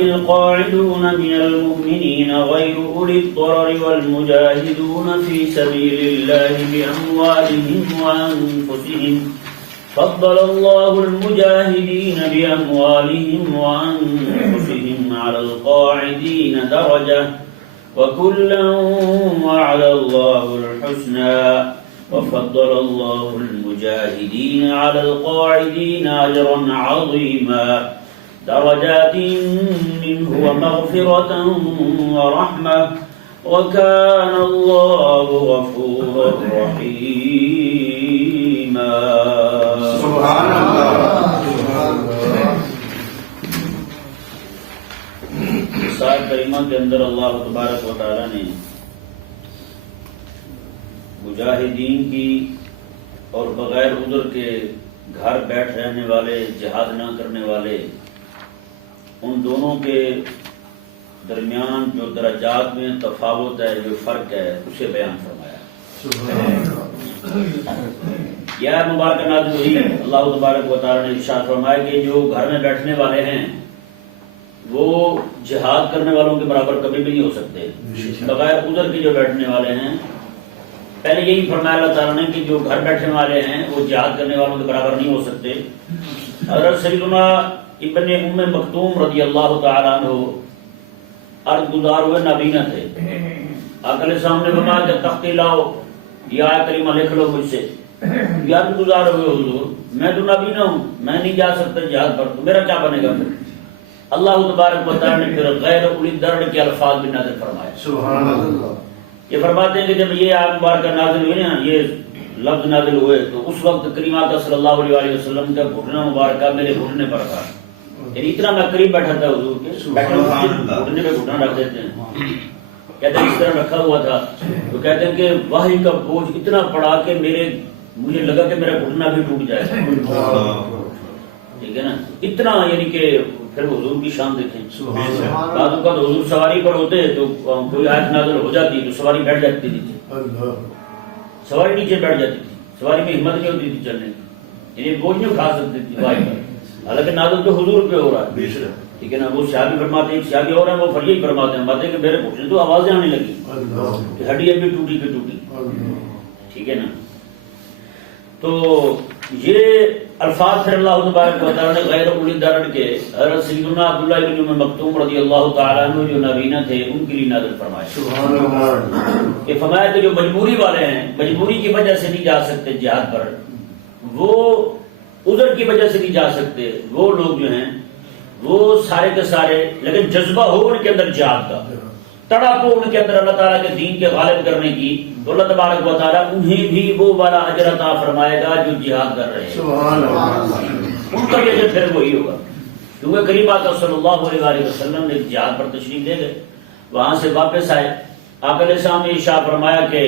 القاعدون من المؤمنين غير أولي الضرر والمجاهدون في سبيل الله بأموالهم وأنفسهم فضل الله المجاهدين بأموالهم وأنفسهم على القاعدين درجة وكلا وعد الله الحسنى وفضل الله المجاهدين على القاعدين أجرا عظيما درجات منه ومغفرة ورحمة وكان الله غفورا رحيما. سبحان اللہ. اس آیت کریمہ کے اندر اللہ تبارک و تعالی نے مجاہدین کی اور بغیر عذر کے گھر بیٹھ رہنے والے، جہاد نہ کرنے والے، ان دونوں کے درمیان جو درجات میں تفاوت ہے، جو فرق ہے، اسے بیان فرمایا. یہ مبارکہ نازل ہوئی، اللہ تبارک و تعالی نے ارشاد فرمایا کہ جو گھر میں بیٹھنے والے ہیں وہ جہاد کرنے والوں کے برابر کبھی بھی نہیں ہو سکتے. بغیر عذر کے جو بیٹھنے والے ہیں، پہلے یہی فرمایا اللہ تعالیٰ نے کہ جو گھر بیٹھنے والے ہیں وہ جہاد کرنے والوں کے برابر نہیں ہو سکتے. حضرت سیدنا ابن ام مکتوم رضی اللہ تعالیٰ عنہ عرض گزار ہوئے نابینا تھے. آقا علیہ السلام نے فرمایا کہ تختی لاؤ، یہ آیت کریمہ لکھ لو مجھ سے. یہ عرض گزار ہوئے حضور میں تو نابینا ہوں، میں نہیں جا سکتا جہاد پر، تو میرا کیا بنے گا پھر؟ اللہ تبارک و تعالیٰ نے پھر غیر اولی الضرر کے الفاظ بھی نازل فرمائے. سبحان اللہ. یہ فرماتے ہیں کہ جب یہ آیت مبارکہ نازل ہوئی نا، یہ لفظ نازل ہوئے، تو اس وقت کریمات صلی اللہ علیہ وسلم کا گھٹنا مبارکہ میرے گھٹنے پر تھا. یعنی اتنا میں قریب بیٹھا تھا حضور کے، گھٹنے پہ گھٹنا رکھ دیتے ہیں، کہتے ہیں اس طرح رکھا ہوا تھا. تو کہتے ہیں کہ وحی کا بوجھ اتنا پڑا کہ مجھے لگا کہ میرا گھٹنا بھی ٹوٹ جائے. ٹھیک ہے نا، اتنا یعنی کہ پھر حضور کی شان دیکھیں. بعض اوقات حضور سواری پر ہوتے تو کوئی آیت نازل ہو جاتی تو سواری بیٹھ جاتی تھی، سواری نیچے بیٹھ جاتی تھی، سواری میں ہمت نہیں ہوتی تھی چلنے کی، یعنی بوجھ نہیں اٹھا سکتی تھی بھائی پر. حالانکہ نازل تو حضور پہ ہو رہا ہے. ٹھیک ہے نا، وہ صحابی فرماتے ہیں، صحابی اور ہیں وہ فریق فرماتے ہیں، باتیں کہ میرے گھٹنے تو آوازیں آنے لگی کہ ہڈی ابھی ٹوٹی کی ٹوٹی. ٹھیک ہے نا، تو یہ الفاظ پھر اللہ تبارک و تعالیٰ نے غیر اولی الضرر کے حضرت سیدنا عبداللہ بن ام مکتوم رضی اللہ تعالیٰ عنہ جو نابینا تھے ان کے لیے نازل فرمائے. یہ فرمایا کہ جو مجبوری والے ہیں، مجبوری کی وجہ سے نہیں جا سکتے جہاد پر، وہ عذر کی وجہ سے نہیں جا سکتے، وہ لوگ جو ہیں وہ سارے کے سارے، لیکن جذبہ ہو ان کے اندر جہاد کا، تڑپ ہو ان کے اندر اللہ تعالیٰ کے دین کے غالب کرنے کی، تو اللہ تبارک و تعالیٰ انہیں بھی وہ والا اجر عطا فرمائے گا جو جہاد کر رہے ہیں. ان کا بھی اجر پھر وہی ہوگا، کیونکہ قریب آقا صلی اللہ علیہ وسلم نے جہاد پر تشریف لے گئے، وہاں سے واپس آئے. آقا علیہ السلام نے ارشاد فرمایا کہ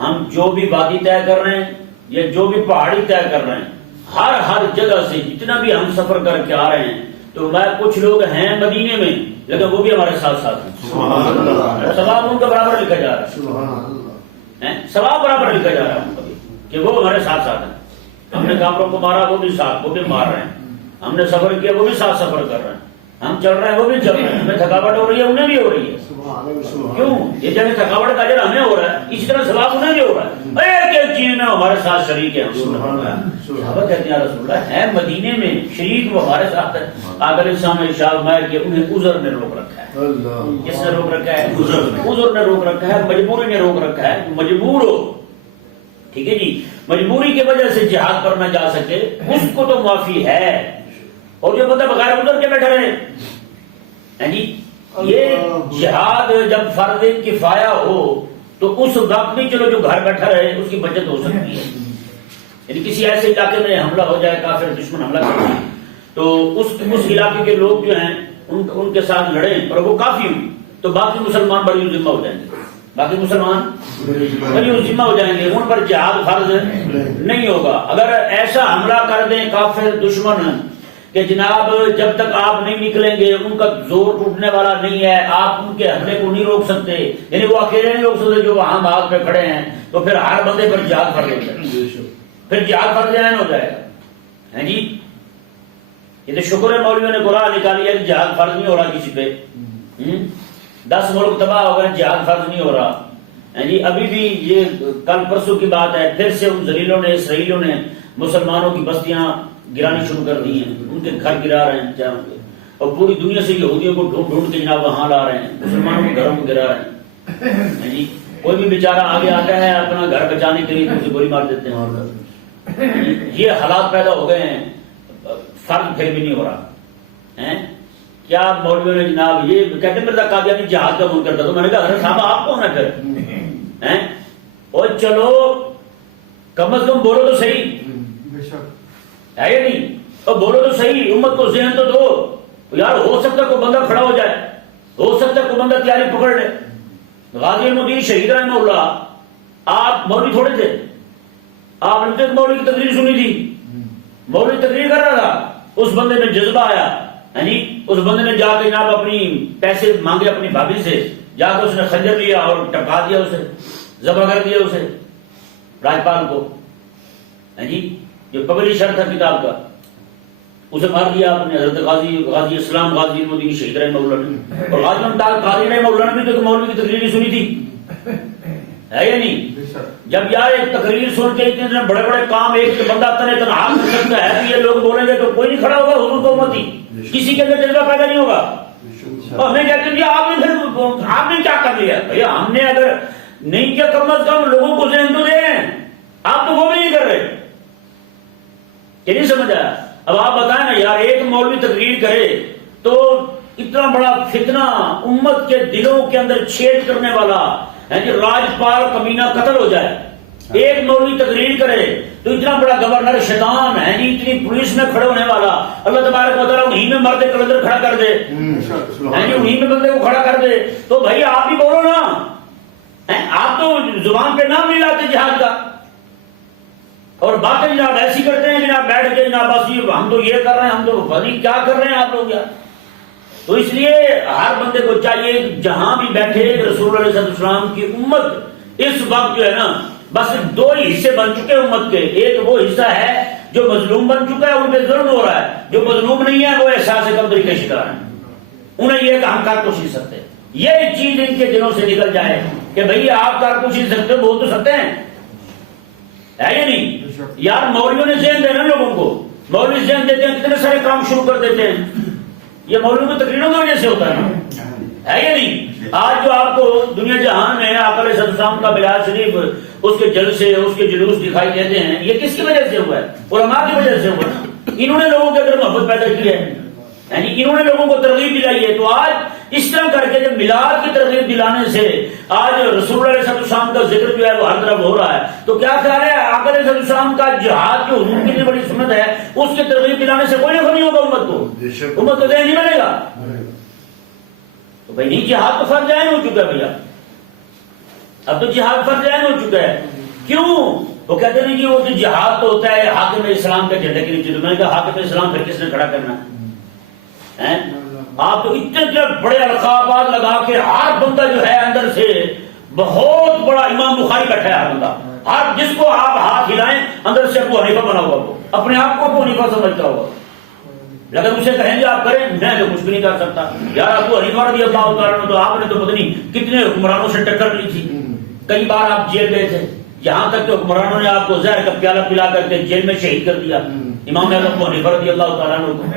ہم جو بھی وادی طے کر رہے ہیں یا جو بھی پہاڑی طے کر رہے ہیں، ہر جگہ سے جتنا بھی ہم سفر کر کے آ رہے ہیں، تو میں کچھ لوگ ہیں مدینے میں لیکن وہ بھی ہمارے ساتھ ساتھ ہیں. ثواب ان کا برابر لکھا جا رہا ہے، ثواب برابر لکھا جا رہا ہے کہ وہ ہمارے ساتھ ساتھ ہیں. ہم نے کافروں کو مارا، وہ بھی ساتھ، وہ بھی مار رہے ہیں. ہم نے سفر کیا، وہ بھی ساتھ سفر کر رہے ہیں. ہم چل رہے ہیں، وہ بھی چل رہے ہیں. ہمیں تھکاوٹ ہو رہی ہے، انہیں بھی ہو رہی ہے. کیوں؟ یہ جب تھکاوٹ کا اجر ہمیں ہو رہا ہے، اسی طرح ثواب انہیں بھی ہو رہا ہے. ایک ایک چیز میں ہمارے ساتھ شریک ہے. صحابہ کہتے ہیں یا رسول اللہ، ہے مدینے میں شریک وہ ہمارے ساتھ ہے. آقا علیہ السلام نے ارشاد فرمایا کہ انہیں عذر نے روک رکھا ہے. کس نے روک رکھا ہے؟ عذر نے روک رکھا ہے، مجبوری نے روک رکھا ہے. مجبور ہو، ٹھیک ہے جی، مجبوری کی وجہ سے جہاد پر نہ جا سکے اس کو تو معافی ہے. اور جو بندہ بغیر عذر کے بیٹھے رہے جی، یہ جہاد جب فرض کفایہ ہو تو اس وقت بھی چلو جو گھر بیٹھا رہے اس کی بچت ہو سکتی ہے. یعنی کسی ایسے علاقے میں حملہ ہو جائے، کافر دشمن حملہ کرتے ہیں، تو اس علاقے کے لوگ جو ہیں ان کے ساتھ لڑیں اور وہ کافی ہوئی تو باقی مسلمان بری ذمہ ہو جائیں گے. باقی مسلمان بری ذمہ ہو جائیں گے، ان پر جہاد فرض نہیں ہوگا. اگر ایسا حملہ کر دیں کافر دشمن کہ جناب جب تک آپ نہیں نکلیں گے ان کا زور ٹوٹنے والا نہیں ہے، آپ ان کے حملے کو نہیں روک سکتے، یعنی وہ اکیلے نہیں روک سکتے جو وہاں باغ پہ کھڑے ہیں، تو پھر ہر بندے پر جہاد فرض ہو جائے گا، پھر جہاد فرض عین ہو جائے گا. جی یہ تو شکر ہے مولویوں نے قرآن نکالی ہے کہ جہاد فرض نہیں ہو رہا کسی پہ. 10 ملک تباہ ہو گئے, جہاد فرض نہیں ہو رہا. جی ابھی بھی یہ کل پرسوں کی بات ہے, پھر سے ان ذلیلوں نے اسرائیلیوں نے مسلمانوں کی بستیاں گرانی شروع کر دی ہیں, ان کے گھر گرا رہے ہیں چاروں کے, اور پوری دنیا سے یہودیوں کو ڈھونڈ ڈھونڈ کے جناب وہاں لا رہے ہیں, مسلمانوں کے گھروں کو گرا رہے ہیں. جی کوئی بھی بیچارہ آگے آتا ہے اپنا گھر بچانے کے لیے اسے گولی مار دیتے ہیں. یہ حالات پیدا ہو گئے ہیں, فرض پھر بھی نہیں ہو رہا. کیا مولویوں نے جناب یہ کہتے مرزا قادیانی جہاد کا منکر تھا, تو میں نے کہا حضرت صاحب آپ کون ہے پھر؟ اور چلو کم از کم بولو تو صحیح ہے یا نہیں, اور بولو تو صحیح, امت کو ذہن تو دو یار. ہو سکتا ہے کوئی بندہ کھڑا ہو جائے, ہو سکتا ہے کوئی بندہ تیاری پکڑ لے. غازی المدین شہید رحمہ اللہ, آپ مولوی تھوڑے تھے, آپ نے مولوی کی تقریر سنی تھی, مولوی تقریر کر رہا تھا, اس بندے میں جذبہ آیا, اس بندے نے جا کے جناب اپنی پیسے مانگے اپنی بھابھی سے, جا کے اس نے خنجر لیا اور ٹپکا دیا, اسے ذبح کر دیا, اسے راجپال کو. جو پبلشر تھا کتاب کا اسے مار دیا آپ نے. حضرت غازی اسلام غازی المدین شہید رحمہ اللہ نے, اور غازی رحمہ اللہ نے بھی تو مولوی کی تقریر سنی تھی, ہے یا نہیں؟ جب یار ایک تقریر سن کے اتنے بڑے بڑے کام ایک بندہ تنہا کر سکتا ہے کہ یہ لوگ بولیں گے تو کوئی نہیں کھڑا ہوگا حضور کو امتی, کسی کے اندر جذبہ پیدا نہیں ہوگا. ہمیں کہتے ہیں آپ نے کیا کر لیا بھیا, ہم نے اگر نہیں کیا کم از کم لوگوں کو ذہن تو دیں, آپ تو وہ بھی نہیں کر رہے. یہ نہیں سمجھ آیا؟ اب آپ بتائیں نا یار, ایک مولوی تقریر کرے تو اتنا بڑا فتنہ امت کے دلوں کے اندر چھید کرنے والا راجپال کمینہ قتل ہو جائے, ایک مولوی تقریر کرے تو اتنا بڑا گورنر شیطان ہے جی, اتنی پولیس میں کھڑے ہونے والا, اللہ تبارک و تعالیٰ انہی میں مرد کلندر کھڑا کر دے, انہی میں بندے کو کھڑا کر دے. تو بھائی آپ بھی بولو نا, آپ تو زبان پہ نام نہیں لاتے جہاد کا, اور باتیں جناب ایسی کرتے ہیں جناب بیٹھ کے جناب بس ہم تو یہ کر رہے ہیں, ہم تو پتہ نہیں کیا کر رہے ہیں آپ لوگ یار. تو اس لیے ہر بندے کو چاہیے جہاں بھی بیٹھے رسول اللہ علیہ السلام کی امت اس وقت جو ہے نا بس 2 ہی حصے بن چکے ہیں امت کے. ایک وہ حصہ ہے جو مظلوم بن چکا ہے, ان پہ ظلم ہو رہا ہے, جو مظلوم نہیں ہے وہ احساس کمتری کے شکار ہیں, انہیں یہ کہ ہم کر کچھ نہیں سکتے. یہ چیز ان کے دلوں سے نکل جائے کہ بھئی آپ کر کچھ نہیں سکتے, بول تو سکتے ہیں, ہے یا نہیں یار. مولویوں نے ذہن دینا لوگوں کو, مولوی ذہن دیتے ہیں, کتنے سارے کام شروع کر دیتے ہیں. یہ مولویوں کی تقریروں کی وجہ سے ہوتا ہے نا, ہے یا نہیں. آج جو آپ کو دنیا جہان میں آقا علیہ السلام کا میراج شریف, اس کے جلسے, اس کے جلوس دکھائی دیتے ہیں, یہ کس کی وجہ سے ہوا ہے؟ علماء کی وجہ سے ہوا ہے. انہوں نے لوگوں کے اندر محبت پیدا کی ہے, انہوں نے لوگوں کو ترغیب دلائی ہے. تو آج اس طرح کر کے جب میلاد کی ترغیب دلانے سے آج رسول اللہ علیہ السلام کا ذکر جو ہے وہ ہر طرف ہو رہا ہے, تو کیا خیال ہے آقا علیہ السلام کا جہاد جو حضور کی اتنی بڑی سنت ہے, اس کی ترغیب دلانے سے کوئی نفع نہیں ہوگا امت کو, امت کو ذہن نہیں بنے گا. تو بھائی نہیں, جہاد تو فرض عین ہو چکا ہے بھیا, اب تو جہاد فرض عین ہو چکا ہے. کیوں؟ وہ کہتے ہیں کہ وہ جو جہاد تو ہوتا ہے حاکم اسلام کے جھنڈے کے نیچے. تو میں نے کہا حاکم اسلام پھر کس نے کھڑا کرنا ہے؟ آپ تو اتنے بڑے القابات لگا کے ہر بندہ جو ہے اندر سے بہت بڑا امام بخاری بیٹھا ہے, ہر بندہ, ہر جس کو آپ ہاتھ ہلائیں اندر سے ابو حنیفہ بنا ہوا, وہ اپنے آپ کو ابو حنیفہ سمجھتا ہوگا. لیکن اسے کہیں گے آپ کریں, میں تو کچھ بھی نہیں کر سکتا. یار ابو حنیفہ رضی اللہ تعالیٰ عنہ, تو آپ نے تو پتہ نہیں کتنے حکمرانوں سے ٹکر لی تھی, کئی بار آپ جیل گئے تھے, یہاں تک کہ حکمرانوں نے آپ کو زہر کا پیالہ پلا کر کے جیل میں شہید کر دیا امام اعظم ابو حنیفہ رضی اللہ تعالیٰ عنہ کو.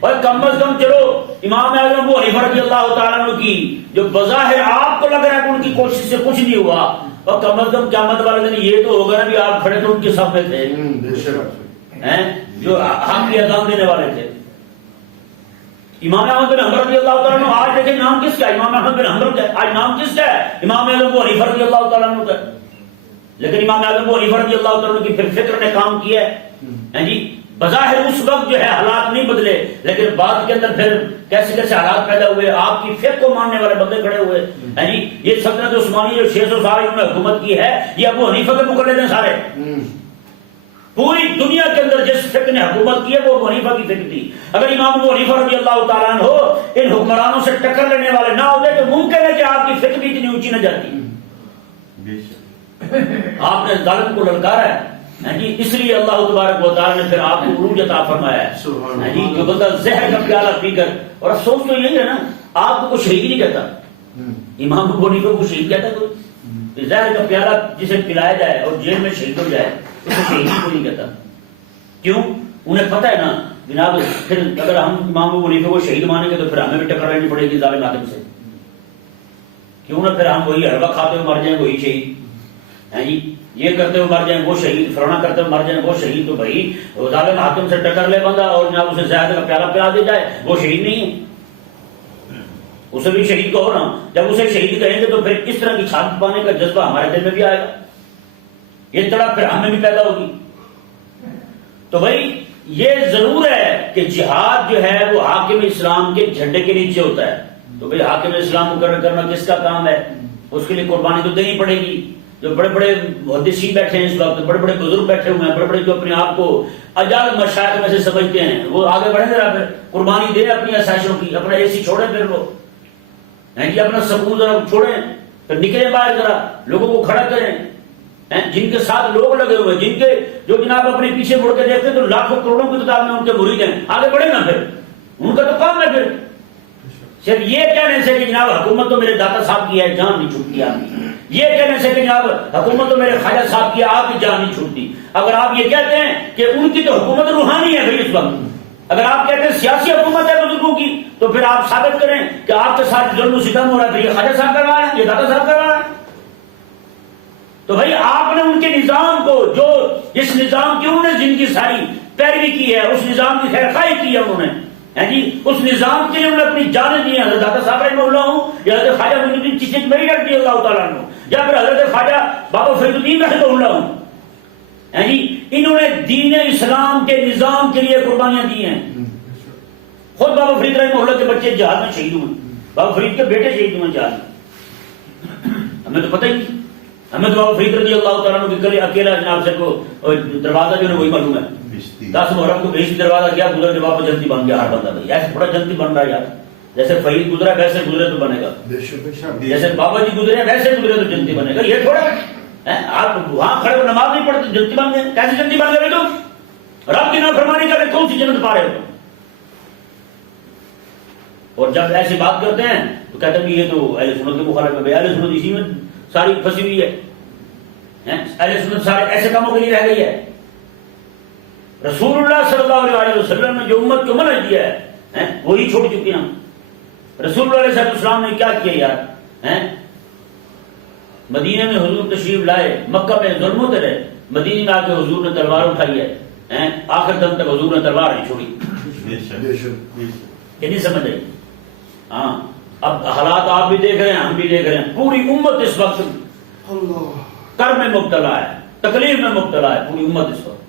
اور کم از کم چلو امام اعظم ابو حنیفہ رضی اللہ تعالیٰ عنہ کی جو بظاہر آپ کو لگ رہا ہے کہ ان کی کوشش سے کچھ نہیں ہوا, اور کم از کم قیامت والے دن یہ تو ہوگا نا بھی آپ کھڑے تو ان کے صف میں تھے جو حق کی اذان دینے والے تھے. امام احمد بن حنبل رضی اللہ تعالیٰ عنہ, آج دیکھیں نام کس کا ہے؟ امام احمد بن حنبل کا, آج نام کس کا ہے؟ امام اعظم ابو حنیفہ رضی اللہ تعالیٰ عنہ کا. لیکن امام اعظم ابو حنیفہ رضی اللہ تعالیٰ عنہ کی پھر فکر نے کام کیا ہے جی. بظاہر اس وقت جو ہے حالات نہیں بدلے, لیکن بعد کے اندر پھر کیسے کیسے حالات پیدا ہوئے, آپ کی فقہ کو ماننے والے بندے کھڑے ہوئے جی. یہ سلطنت عثمانی جو 600 سال انہوں نے حکومت کی ہے, یہ ابو حنیفہ کے مقلد ہیں سارے. پوری دنیا کے اندر جس فقہ نے حکومت کی ہے وہ ابو حنیفہ کی فقہ تھی. اگر امام ابو حنیفہ رضی اللہ تعالیٰ عنہ ان حکمرانوں سے ٹکر لینے والے نہ ہوتے تو ممکن ہے کہ آپ کی فقہ بھی اتنی اونچی نہ جاتی. آپ نے ظالم کو للکارا ہے, جی اس لیے اللہ تبارک و تعالیٰ نے پھر آپ کو عروج عطا فرمایا ہے جی. جو بندہ زہر کا پیالہ پی کر، اور افسوس تو یہی ہے نا، آپ کو کوئی شہید نہیں کہتا، امام ابو حنیفہ کو شہید کہتا کوئی؟ زہر کا پیالہ جسے پلایا جائے اور جیل میں شہید ہو جائے اسے شہید کو نہیں کہتا. کیوں؟ انہیں پتہ ہے نا جناب، پھر اگر ہم امام ابو حنیفہ کو شہید مانیں گے تو پھر ہمیں بھی ٹکر رہنی پڑے گی ظالم حاکم سے. کیوں نہ پھر ہم وہی حلوہ کھاتے ہوئے مر جائیں وہی شہید ہیں جی، یہ کرتے ہوئے مر جائیں وہ شہید، فلانا کرتے ہوئے مر جائیں وہ شہید. تو بھائی ظالم حاکم سے ٹکر لے بندہ اور جناب اسے زہر کا پیالہ پلا دے جائے، وہ شہید نہیں ہے. اسے بھی شہید کہو نا. جب اسے شہید کہیں گے تو پھر اس طرح کی شہادت پانے کا جذبہ ہمارے دل میں بھی آئے گا، یہ تڑپ پھر ہمیں بھی پیدا ہوگی. تو بھائی یہ ضرور ہے کہ جہاد جو ہے وہ حاکم اسلام کے جھنڈے کے نیچے ہوتا ہے. تو بھئی حاکم اسلام مقرر کرنا کس کا کام ہے؟ اس کے لیے قربانی تو دینی پڑے گی. جو بڑے بڑے محدثین بیٹھے ہیں اس وقت، بڑے بڑے بزرگ بیٹھے ہوئے ہیں، بڑے بڑے جو اپنے آپ کو اجال مشائخ میں سے سمجھتے ہیں، وہ آگے بڑھیں ذرا، پھر قربانی دیں اپنی آسائشوں کی، اپنا اے سی چھوڑیں، پھر وہ جی اپنا سکون ذرا چھوڑیں، پھر نکلیں باہر، ذرا لوگوں کو کھڑا کریں. جن کے ساتھ لوگ لگے ہوئے، جن کے جو جناب اپنے پیچھے مڑ کے دیکھتے ہیں تو لاکھوں کروڑوں کی تعداد میں ان کے مرید ہیں، آگے بڑھے نا. پھر ان کا تو کام ہے پھر صرف یہ کہنے سے کہ جناب حکومت تو میرے داتا صاحب کی ہے، جان نہیں چھوٹتی آپ کی. یہ کہنے سے کہ جناب حکومت تو میرے خواجہ صاحب کی ہے، آپ کی جان نہیں چھوٹتی. اگر آپ یہ کہتے ہیں کہ ان کی تو حکومت روحانی ہے بھائی اس وقت، اگر آپ کہتے ہیں سیاسی حکومت ہے بزرگوں کی، تو پھر آپ ثابت کریں کہ آپ کے ساتھ ظلم و ستم ہو رہا ہے، پھر یہ خواجہ صاحب کر رہا ہے، یہ داتا صاحب کر رہا ہے. تو بھائی آپ نے ان کے نظام کو، جو اس نظام کی انہوں نے جن کی ساری پیروی کی ہے، اس نظام کی خیر خواہی کی ہے انہوں نے جی، اس نظام کے لیے انہوں نے اپنی جانیں دی ہیں. حضرت داتا صاحب رحمہ اللہ ہوں یا حضرت خواجہ معین الدین چشتی میری رضی اللہ تعالیٰ عنہ یا پھر حضرت خواجہ بابا فرید الدین رحمہ اللہ ہوں جی، انہوں نے دین اسلام کے نظام کے لیے قربانیاں دی ہیں. خود بابا فرید رحمہ اللہ کے بچے جہاد میں شہید ہوئے، بابا فرید کے بیٹے شہید ہوئے جہاد میں. ہمیں تو پتہ ہی نہیں، ہمیں تو بابا فرید رضی اللہ تعالیٰ عنہ کے اکیلا جناب سے کو دروازہ جو ہے وہی معلوم ہے. 10 محرم کو بھیج دروازہ کیا گزر کے واپس جنتی بن گیا ہر بندہ. بھائی ایسے تھوڑا جنتی بن رہا ہے یار، جیسے فرید گزرا ویسے گزرے تو بنے گا، جیسے بابا جی گزرے ویسے گزرے تو جنتی بنے گا. یہ تھوڑا آپ وہاں کھڑے ہو نماز نہیں پڑھتے جنتی بن گئے، کیسے جنتی بن گئے؟ تو رب کی نافرمانی کر رہے، کون سی جنت پا رہے ہو؟ اور جب ایسی بات کرتے ہیں تو کہتے ہیں کہ یہ تو اہل سنت کے مخالف ہے. اہل سنت اسی میں ساری پھنسی ہوئی ہے، اہل سنت سارے ایسے کاموں کے لیے رہ گئی ہے. رسول اللہ صلی اللہ علیہ وسلم نے جو امت کو منع دیا ہے وہی چھوڑ چکی ہیں. رسول اللہ علیہ السلام نے کیا کیا یار؟ مدینے میں حضور تشریف لائے، مکہ میں ظلم ہوتے رہے، مدینے میں آ کے حضور نے تلوار اٹھائی ہے، آخر دم تک حضور نے تلوار نہیں چھوڑی. یہ نہیں سمجھ آئی؟ ہاں اب حالات آپ بھی دیکھ رہے ہیں، ہم بھی دیکھ رہے ہیں. پوری امت اس وقت کرب میں مبتلا ہے، تکلیف میں مبتلا ہے پوری امت اس وقت.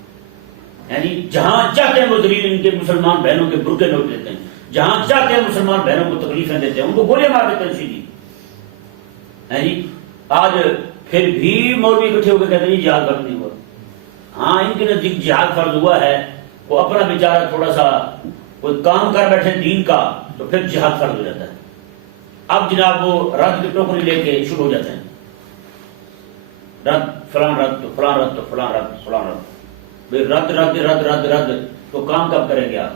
یعنی جہاں چاہتے ہیں وہ دلیل ان کے مسلمان بہنوں کے برقعے نوٹ دیتے ہیں، جہاں چاہتے ہیں مسلمان بہنوں کو تکلیفیں دیتے ہیں، ان کو گولیاں مار دیتے ہیں سیدھی. یعنی آج پھر بھی مولوی اکٹھے ہو کے کہتے ہیں جہاد فرض نہیں ہوا. ہاں ان کے نزدیک جہاد فرض ہوا ہے، وہ اپنا بیچارہ تھوڑا سا کوئی کام کر بیٹھے دین کا تو پھر جہاد فرض ہو جاتا ہے. اب جناب وہ رد کی ٹوکری لے کے شروع ہو جاتے ہیں، رد فلان رد تو فلان رد تو فلان رد فلان رد. رد رد رد رد رد تو کام کب کریں گے آپ؟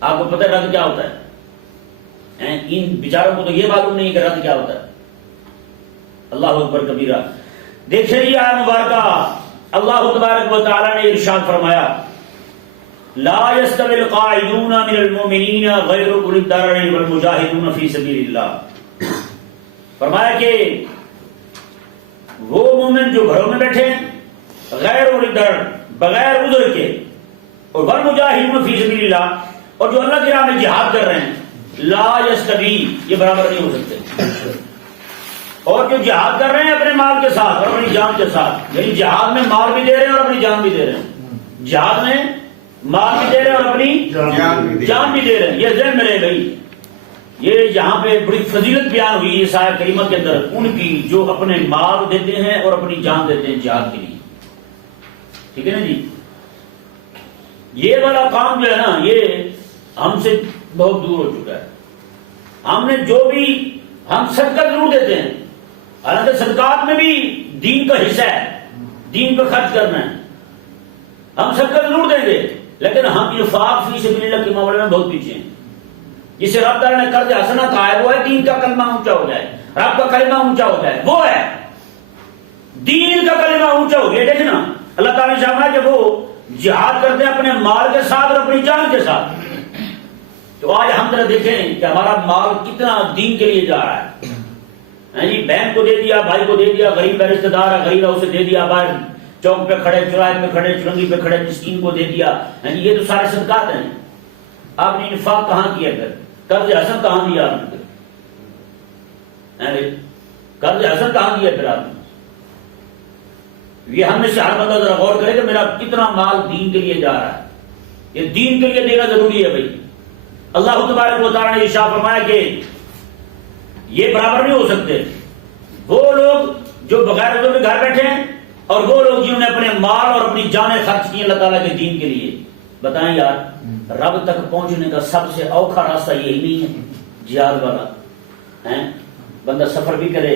آپ کو پتہ ہے رد کیا ہوتا ہے؟ ان بیچاروں کو تو یہ معلوم نہیں کہ رد کیا ہوتا ہے. اللہ اکبر کبیرہ. دیکھیں یہ آیت مبارکہ اللہ تبارک و تعالی نے ارشاد فرمایا لا يستوي القاعدون من المؤمنین غیر اولی الضرر والمجاہدون فی سبیل اللہ. فرمایا کہ وہ مومن جو گھروں میں بیٹھے ہیں غیر اولی الضرر بغیر عذر کے، اور والمجاہدون فی سبیل اللہ اور جو اللہ کی راہ میں جہاد کر رہے ہیں، لا يستوی یہ برابر نہیں ہو سکتے. اور جو جہاد کر رہے ہیں اپنے مال کے ساتھ اور اپنی جان کے ساتھ، یعنی جہاد میں مال بھی دے رہے ہیں اور اپنی جان بھی دے رہے ہیں، جہاد میں مال بھی دے رہے ہیں اور اپنی جان بھی دے رہے ہیں. یہ ذہن میں رہے بھائی. یہ یہاں پہ بڑی فضیلت بیان ہوئی اس آیت کریمہ کے اندر ان کی جو اپنے مال دیتے ہیں اور اپنی جان دیتے ہیں جہاد کے لیے. ٹھیک ہے نا جی؟ یہ والا کام جو ہے نا یہ ہم سے بہت دور ہو چکا ہے. ہم نے جو بھی ہم صدقہ ضرور دیتے ہیں، حالانکہ صدقات میں بھی دین کا حصہ ہے، دین پہ خرچ کرنا ہے، ہم سب کا ضرور دیں گے، لیکن ہم انفاق فی سبیل اللہ کے معاملے میں بہت پیچھے ہیں. جسے رب تعالیٰ نے قرض حسنہ کہا ہے وہ ہے دین کا کلمہ اونچا ہو جائے، رب کا کلمہ اونچا ہو جائے، وہ ہے دین کا کلمہ اونچا ہو گیا. دیکھنا اللہ تعالیٰ نے چاہا کہ وہ جہاد کرتے ہیں اپنے مال کے ساتھ اور اپنی جان کے ساتھ. تو آج ہم ذرا دیکھیں کہ ہمارا مال کتنا دین کے لیے جا رہا ہے. جی بہن کو دے دیا، بھائی کو دے دیا، غریب رشتے دار ہے غریب ہے اسے دے دیا، باہر چوک پہ کھڑے، چوراہے پہ کھڑے، چرنگی پہ کھڑے مسکین کو دے دیا. یہ تو سارے صدقات ہیں. آپ نے انفاق کہاں کیا؟ پھر قرض حسن کہاں دیا آپ نے؟ قرض حسن کہاں دیا پھر آپ نے؟ یہ ہم میں سے ہر بندہ ذرا غور کرے کہ میرا کتنا مال دین کے لیے جا رہا ہے. یہ دین کے لیے دینا ضروری ہے بھائی. اللہ تبارک و تعالیٰ نے ارشاد فرمایا کہ یہ برابر نہیں ہو سکتے وہ لوگ جو بغیر عذر کے گھر بیٹھے ہیں اور وہ لوگ جنہوں نے اپنے مال اور اپنی جانیں خرچ کی اللہ تعالیٰ کے دین کے لیے. بتائیں یار رب تک پہنچنے کا سب سے اوکھا راستہ یہی نہیں ہے جہاد والا؟ بندہ سفر بھی کرے،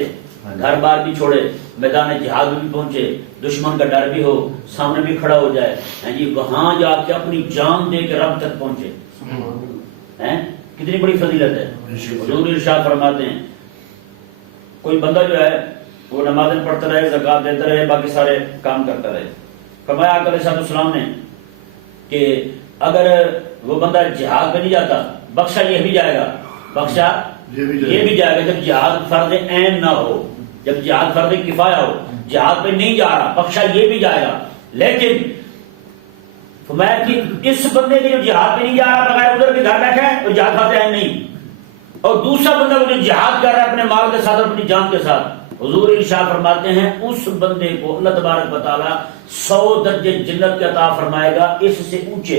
گھر بار بھی چھوڑے، میدان جہاد بھی پہنچے، دشمن کا ڈر بھی ہو، سامنے بھی کھڑا ہو جائے، جی وہاں جا کے اپنی جان دے کے رب تک پہنچے. کتنی بڑی فضیلت ہے. حضور ارشاد فرماتے ہیں کوئی بندہ جو ہے وہ نمازیں پڑھتا رہے، زکات دیتا رہے، باقی سارے کام کرتا رہے. فرمایا آقا علیہ السلام نے کہ اگر وہ بندہ جہاد پہ نہیں جاتا بخشا یہ بھی جائے گا، بخشا یہ بھی جائے گا. جب جہاد فرض عین نہ ہو، جب جہاد فرض کفایہ ہو، جہاد پہ نہیں جا رہا بخشا یہ بھی جائے گا. لیکن فرمایا کہ اس بندے کے جو جہاد پہ نہیں جا رہا بغیر ادھر کے گھر بیٹھا ہے تو جہاد فرض عین نہیں، اور دوسرا بندہ وہ جو جہاد کر رہا ہے اپنے مال کے ساتھ اور اپنی جان کے ساتھ، حضور ارشاد فرماتے ہیں اس بندے کو اللہ تبارک و تعالی 100 درجے جنت کے عطا فرمائے گا اس سے اونچے.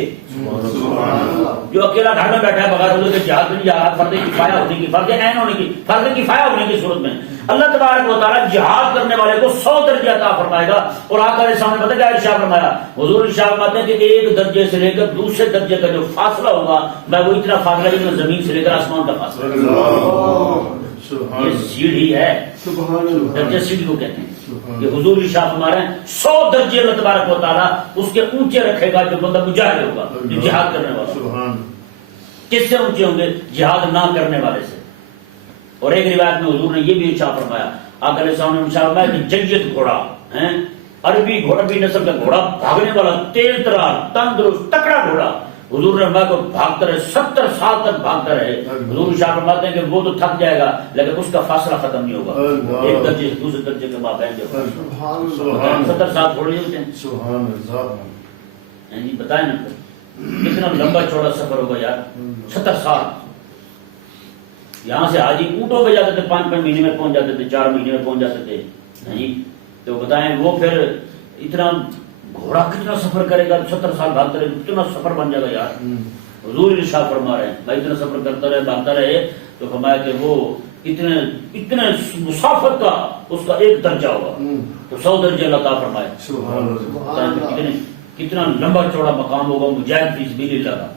جو اکیلا گھر میں بیٹھا ہے بغیر حضور کے جہاد نہیں جا رہا، فرض کفایہ ہونے کی، فرض عین ہونے کی، فرض کفایہ ہونے کی صورت میں اللہ تبارک و تعالی جہاد کرنے والے کو 100 درجے عطا فرمائے گا. اور آقا علیہ السلام نے پتہ کیا ارشاد فرمایا؟ حضور ارشاد فرماتے ہیں کہ ایک درجے سے لے کر دوسرے درجے کا جو فاصلہ ہوگا میں وہ اتنا فاصلہ جتنا زمین سے لے کر آسمان کا فاصلہ. یہ سیڑھی ہے، درجہ سیڑھی کو کہتے ہیں. یہ حضور ارشاد فرما رہے ہیں 100 درجے اللہ تبارک و تعالیٰ اس کے اونچے رکھے گا جو بندہ مجاہد ہوگا، جو جہاد کرنے والا. کس سے اونچے ہوں گے؟ جہاد نہ کرنے والے سے. اور ایک روایت میں حضور نے یہ بھی ارشاد فرمایا، آقا علیہ السلام نے ارشاد فرمایا کہ جید گھوڑا، عربی گھوڑا بھی نسل کا گھوڑا، بھاگنے والا، تیز ترار، تندرست، تکڑا گھوڑا، حضور نے فرمایا کہ بھاگتا رہے 70 سال تک بھاگتا رہے. حضور شاہ فرماتے ہیں کہ وہ تو تھک جائے گا لیکن اس کا فاصلہ ختم نہیں ہوگا. ایک درجے سے دوسرے درجے کے مابین جو 70 سال تھوڑے ہوتے ہیں. جی بتائیں نا کتنا لمبا چوڑا سفر ہوگا یار. 70 سال یہاں سے حاجی اونٹوں پہ جاتے تھے، 5 مہینے میں پہنچ جاتے تھے، 4 مہینے میں پہنچ جاتے تھے. جی تو بتائیں وہ پھر اتنا گھوڑا کتنا سفر کرے گا؟ 70 سال بھاگتا رہے کتنا سفر بن جائے گا یار. حضور ارشاد فرما رہے ہیں بھائی اتنا سفر کرتا رہے بھاگتا رہے تو فرمایا کہ وہ اتنے مسافت کا اس کا ایک درجہ ہوگا تو 100 درجے اللہ تعالیٰ فرمائے. کتنا لمبا چوڑا مقام ہوگا مجاہد فی سبیل اللہ کا.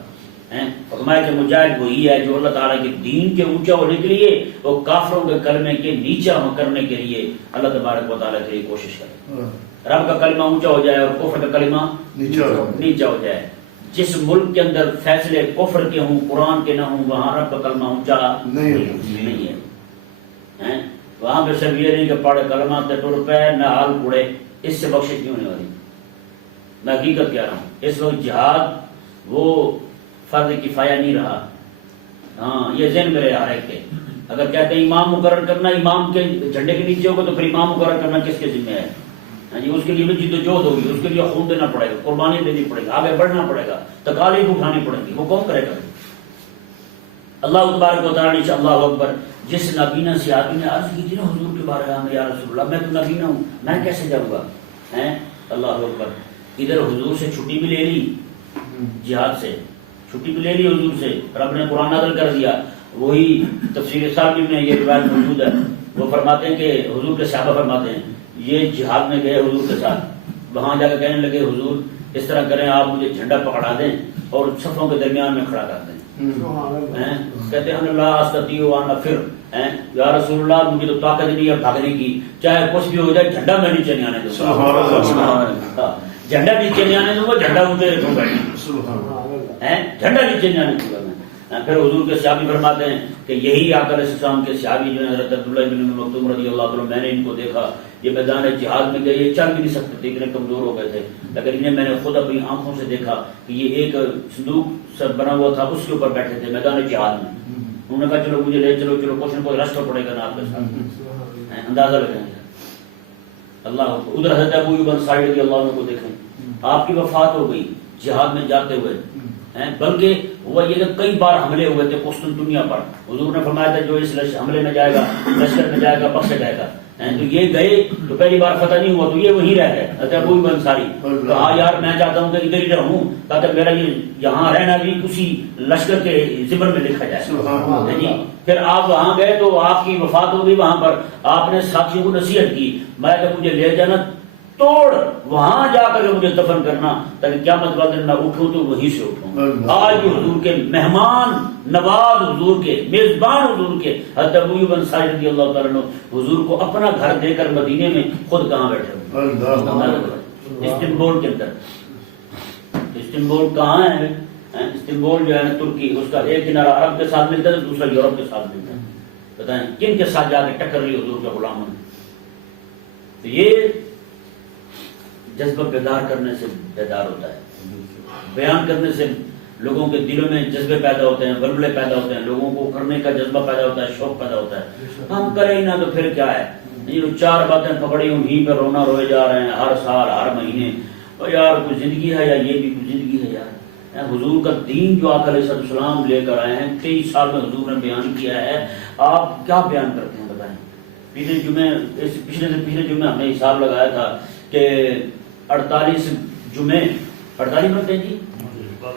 فرمایا کہ مجاہد وہی ہے جو اللہ تعالیٰ کے دین کے اونچا ہونے کے لیے، وہ کافروں کے کلمے کے نیچا کرنے کے لیے اللہ تبارک و تعالیٰ کے لیے کوشش کرے. رب کا کلمہ اونچا ہو جائے اور کفر کا کلمہ نیچا ہو جائے. جس ملک کے اندر فیصلے کفر کے ہوں، قرآن کے نہ ہوں، وہاں رب کا کلمہ اونچا نہیں ہے. وہاں پہ صرف یہ نہیں کہ پڑھ کلمہ تے ٹر پہ نہ حال پڑے، اس سے بخشش نہیں ہونے والی. میں حقیقت کہہ رہا ہوں اس وقت جہاد وہ فرض کفایہ نہیں رہا. ہاں یہ ذہن میں رہے ہر ایک کے. اگر کہتے ہیں امام مقرر کرنا امام کے جھنڈے کے نیچے ہوگا تو پھر امام مقرر کرنا کس کے ذمہ ہے؟ جی اس کے لیے بھی جد و جہد ہوگی، اس کے لیے خون دینا پڑے گا، قربانی دینی پڑے گا، آگے بڑھنا پڑے گا، تکالیف اٹھانی پڑے گی. وہ کون کرے گا؟ اللہ تبارک و تعالیٰ نے اللہ اکبر. جس نابینا سے آدمی نے عرض کی تھی نا حضور کے بارے میں یا رسول اللہ میں تو نابینا ہوں میں کیسے جاؤں گا؟ اللہ اکبر. ادھر حضور سے چھٹی بھی لے لی، جہاد سے چھٹی بھی لے لی حضور سے، رب نے قرآن نازل کر دیا. وہی تفسیر صاحب میں یہ روایت موجود ہے. وہ فرماتے ہیں کہ حضور کے صحابہ فرماتے ہیں یہ جہاد میں گئے حضور کے ساتھ، وہاں جا کے کہنے لگے حضور اس طرح کریں آپ مجھے جھنڈا پکڑا دیں اور صفوں کے درمیان میں کھڑا کر دیں. کہتے ہیں اللہ استطیع ان افر، یا رسول اللہ مجھے تو طاقت نہیں ہے بھاگنے کی، چاہے کچھ بھی ہو جائے جھنڈا میں نیچے نہیں آنے دوں گا، جھنڈا نیچے نہیں آنے دوں گا، جھنڈا اونچے رکھوں گا، جھنڈا نیچے نہیں آنے دوں گا میں۔ پھر حضور کے صحابی فرماتے ہیں کہ یہی آقا علیہ السلام کے صحابی جو ہیں حضرت عبداللہ بن مکتوم رضی اللہ عنہ، میں نے ان کو دیکھا یہ میدان جہاد میں گئے، یہ چل بھی نہیں سکتے تھے، اتنے کمزور ہو گئے تھے، لیکن انہیں میں نے خود اپنی آنکھوں سے دیکھا کہ یہ ایک صندوق سب بنا ہوا تھا، اس کے اوپر بیٹھے تھے میدان جہاد میں۔ انہوں نے کہا چلو مجھے لے چلو، چلو کچھ نہ کچھ رشتہ پڑے گا نا آپ کے ساتھ، اندازہ لگائیں گے اللہ کو۔ ادھر حضرت ابو ایوب انصاری رضی اللہ عنہ کو دیکھیں، آپ کی وفات ہو گئی جہاد میں جاتے ہوئے، بلکہ ہوا یہ کہ کئی بار حملے ہوئے تھے قسطنطنیہ پر، حضور نے فرمایا تھا جو اس حملے میں جائے گا، لشکر میں جائے گا، بخشا جائے گا۔ تو یہ گئے تو پہلی بار فتح نہیں ہوا تو یہ وہیں رہ گئے، حضرت ابو ایوب انصاری کہا یار میں چاہتا ہوں کہ ادھر ہی رہوں تاکہ میرا یہ یہاں رہنا بھی اسی لشکر کے ذمن میں لکھا جائے جی۔ پھر آپ وہاں گئے تو آپ کی وفات ہو گئی، وہاں پر آپ نے ساتھیوں کو نصیحت کی، میں کہ مجھے لے جانا توڑ وہاں جا کر مجھے دفن کرنا تاکہ قیامت والے دن میں اٹھوں تو وہیں سے اٹھوں۔ آج بھی حضور کے مہمان نواز، حضور کے میزبان، حضور کے حضرت ابو ایوب انصاری رضی اللہ تعالیٰ عنہ حضور کو اپنا گھر دے کر مدینے میں خود کہاں بیٹھے ہوئے، استنبول کے اندر۔ استنبول کہاں ہے؟ استنبول جو ہے نا ترکی، اس کا ایک کنارہ عرب کے ساتھ ملتا ہے دوسرا یورپ کے ساتھ ملتا ہے۔ بتائیں کن کے ساتھ جا کے ٹکر لی حضور کے غلاموں نے؟ تو یہ جذبہ بیدار کرنے سے بیدار ہوتا ہے، بیان کرنے سے لوگوں کے دلوں میں جذبے پیدا ہوتے ہیں، ولولے پیدا ہوتے ہیں، لوگوں کو کرنے کا جذبہ پیدا ہوتا ہے، شوق پیدا ہوتا ہے۔ ہم کریں ہی نہ تو پھر کیا ہے، یہ چار باتیں پکڑی انہیں پہ رونا روئے جا رہے ہیں ہر سال ہر مہینے، اور یار کوئی زندگی ہے یا یہ بھی کوئی زندگی ہے یار؟ حضور کا دین جو آقا علیہ السلام لے کر آئے ہیں، 23 سال میں حضور نے بیان کیا ہے، آپ کیا بیان کرتے ہیں بتائیں؟ پچھلے جمعے ہم نے حساب لگایا تھا کہ 48 جمعے 48 بنتے ہیں جی،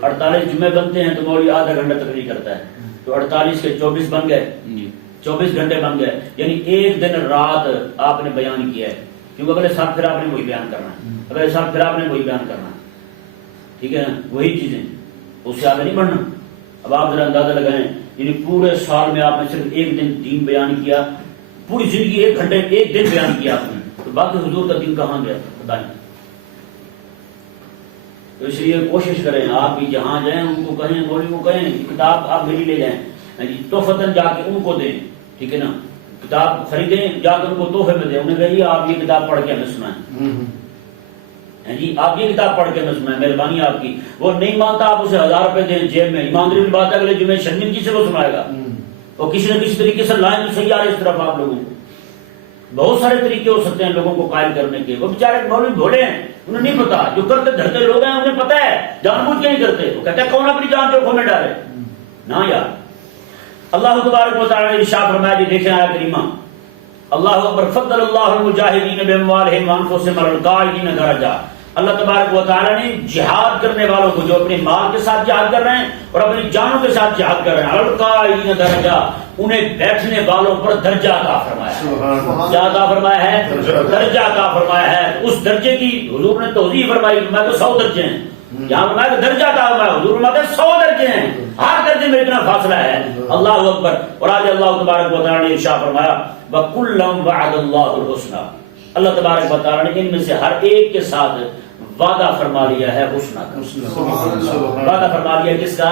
48 جمعے بنتے ہیں تو مولوی آدھا گھنٹہ تقریر کرتا ہے، تو 48 کے 24 بن گئے، 24 گھنٹے بن گئے، یعنی ایک دن رات آپ نے بیان کیا ہے، کیونکہ اگلے سال پھر آپ نے وہی بیان کرنا ہے، اگلے سال پھر آپ نے وہی بیان کرنا ہے، ٹھیک ہے نا، وہی چیزیں، اس سے آگے نہیں بڑھنا۔ اب آپ ذرا اندازہ لگائیں، یعنی پورے سال میں آپ نے صرف ایک دن دین بیان کیا، پوری زندگی ایک گھنٹے ایک دن بیان کیا آپ نے، تو باقی حضور کا دین کہاں گیا بتائیں؟ تو اس لیے کوشش کریں، آپ بھی جہاں جائیں ان کو کہیں، مولوی کو کہیں کتاب آپ میری لے جائیں، تحفتاً جا کے ان کو دیں، ٹھیک ہے نا، کتاب خریدیں جا کے ان کو تحفے میں دیں، انہیں کہیے آپ یہ کتاب پڑھ کے ہمیں سنائیں، جی آپ یہ کتاب پڑھ کے ہمیں سنائیں، مہربانی آپ کی۔ وہ نہیں مانتا آپ اسے 1000 روپے دیں جیب میں، ایمانداری کی بات ہے، اگلے جمعے شرمندگی سے وہ سنائے گا، اور کسی نہ کسی طریقے سے لائن صحیح آ رہی اس طرف آپ لوگوں کو۔ بہت سارے طریقے ہو سکتے ہیں لوگوں کو قائل کرنے کے، وہ بیچارے مولوی بھولے ہیں، انہیں نہیں پتا، جو کرتے دھرتے لوگ ہیں انہیں پتا ہے، جان بوجھ کے نہیں کرتے، وہ کہتے ہیں کون اپنی جان جوکھم میں ڈالے نہ یار۔ اللہ تبارک و تعالی نے ارشاد فرمایا، جی دیکھیں آیت کریمہ، اللہ اکبر، فضل اللہ المجاہدین باموالہم وانفسہم علی القاعدین درجہ۔ اللہ تبارک و تعالی نے جہاد کرنے والوں کو جو اپنے مال کے ساتھ جہاد کر رہے ہیں اور اپنی جانوں کے ساتھ جہاد کر رہے ہیں، علی القاعدین درجہ، انہیں بیٹھنے والوں پر درجہ عطا فرمایا ہے۔ کیا عطا فرمایا ہے؟ درجہ عطا فرمایا ہے۔ اس درجے کی حضور نے توضیح فرمائی، میں تو 100 درجے ہیں، یہاں فرمایا کہ درجہ عطا فرمایا، حضور فرماتے ہیں 100 درجے ہیں، ہر درجے میں اتنا فاصلہ ہے۔ اللہ اکبر۔ اور آج اللہ تبارک و تعالی نے ارشاد فرمایا، وَكُلًّا وَعَدَ اللَّهُ الْحُسْنَى، اللہ تبارک و تعالی نے ان میں سے ہر ایک کے ساتھ وعدہ فرما لیا ہے حسنہ کا، وعدہ فرما لیا کس کا؟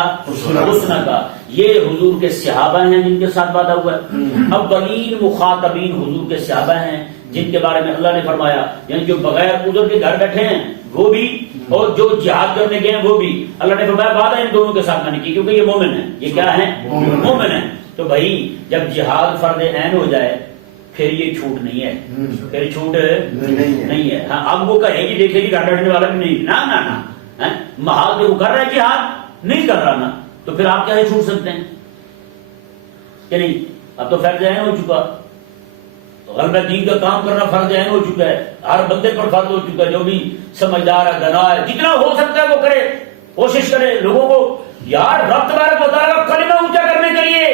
حسنہ کا۔ یہ حضور کے صحابہ ہیں جن کے ساتھ وعدہ ہوا ہے، اولین مخاطبین حضور کے صحابہ ہیں جن کے بارے میں اللہ نے فرمایا، یعنی جو بغیر عذر کے گھر بیٹھے ہیں وہ بھی، اور جو جہاد کرنے گئے ہیں وہ بھی، اللہ نے فرمایا وعدہ ان دونوں کے ساتھ میں نے کی، کیونکہ یہ مومن ہیں۔ یہ کیا ہے؟ مومن ہیں۔ تو بھائی جب جہاد فرض عین ہو جائے پھر یہ چھوٹ نہیں ہے، پھر چھوٹ نہیں ہے۔ ہاں اب وہ کہے گی دیکھے گی گھر بیٹھنے والا بھی نہیں، نہ محال پہ وہ کر رہا ہے جہاد نہیں کر رہا نا، تو پھر آپ کیا ہے چھوٹ سکتے ہیں کہ نہیں؟ اب تو فرض عین ہو چکا، غلبہ دین کا کام کرنا فرض عین ہو چکا ہے، ہر بندے پر فرض ہو چکا ہے، جو بھی سمجھدار ہے گنا ہے جتنا ہو سکتا ہے وہ کرے، کوشش کرے لوگوں کو یار رب تبارک و تعالی کا کلمہ اونچا کرنے کے لیے